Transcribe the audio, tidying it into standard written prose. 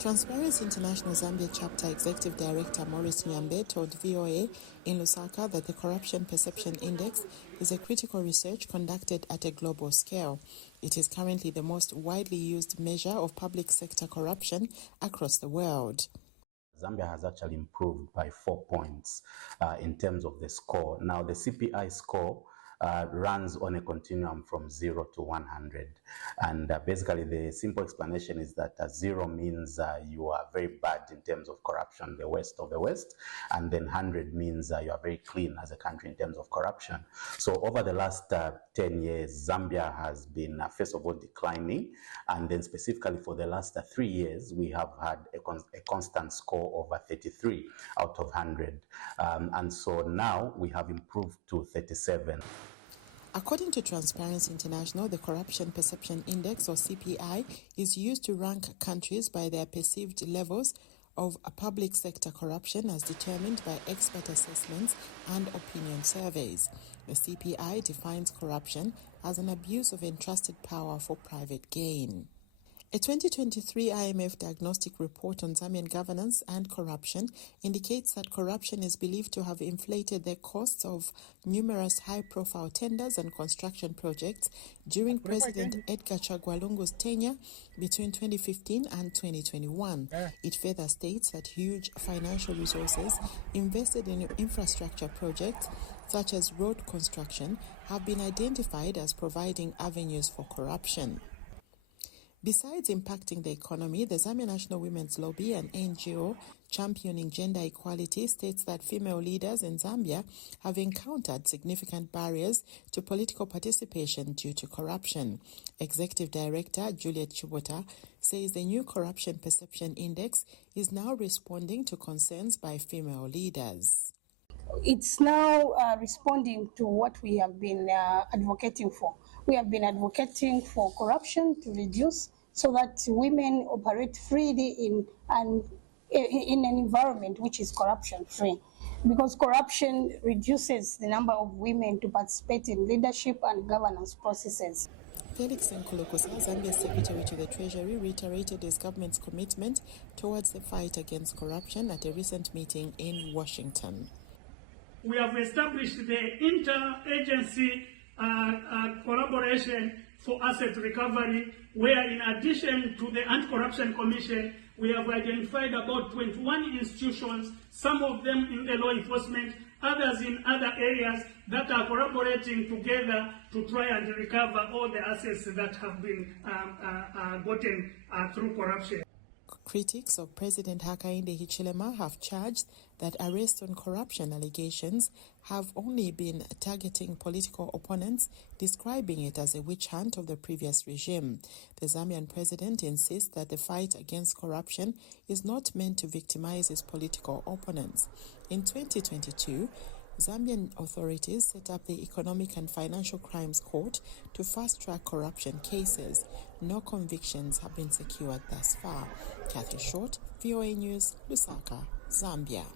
Transparency International Zambia Chapter Executive Director Maurice Nyambe told VOA in Lusaka that the Corruption Perception Index is a critical research conducted at a global scale. It is currently the most widely used measure of public sector corruption across the world. Zambia has actually improved by 4 points in terms of the score. Now, the CPI score runs on a continuum from 0 to 100. And basically, the simple explanation is that 0 means you are very bad in terms of corruption, the worst of the worst. And then 100 means you are very clean as a country in terms of corruption. So over the last 10 years, Zambia has been, first of all, declining. And then specifically for the last 3 years, we have had a constant score of 33 out of 100. And so now we have improved to 37. According to Transparency International, the Corruption Perception Index, or CPI, is used to rank countries by their perceived levels of public sector corruption as determined by expert assessments and opinion surveys. The CPI defines corruption as an abuse of entrusted power for private gain. A 2023 IMF diagnostic report on Zambian governance and corruption indicates that corruption is believed to have inflated the costs of numerous high-profile tenders and construction projects during President Edgar Chagwa Lungu's tenure between 2015 and 2021. It further states that huge financial resources invested in infrastructure projects, such as road construction, have been identified as providing avenues for corruption. Besides impacting the economy, the Zambia National Women's Lobby, an NGO championing gender equality, states that female leaders in Zambia have encountered significant barriers to political participation due to corruption. Executive Director Juliet Chibota says the new Corruption Perception Index is now responding to concerns by female leaders. It's now responding to what we have been advocating for. We have been advocating for corruption to reduce so that women operate freely in an environment which is corruption-free. Because corruption reduces the number of women to participate in leadership and governance processes. Felix Nkulukusa, Zambia's Secretary to the Treasury, reiterated his government's commitment towards the fight against corruption at a recent meeting in Washington. We have established the interagency collaboration for asset recovery, where in addition to the Anti-Corruption Commission, we have identified about 21 institutions, some of them in the law enforcement, others in other areas that are collaborating together to try and recover all the assets that have been gotten through corruption. Critics of President Hakainde Hichilema have charged that arrests on corruption allegations have only been targeting political opponents, describing it as a witch hunt of the previous regime. The Zambian president insists that the fight against corruption is not meant to victimize his political opponents. In 2022, Zambian authorities set up the Economic and Financial Crimes Court to fast-track corruption cases. No convictions have been secured thus far. Kathy Short, VOA News, Lusaka, Zambia.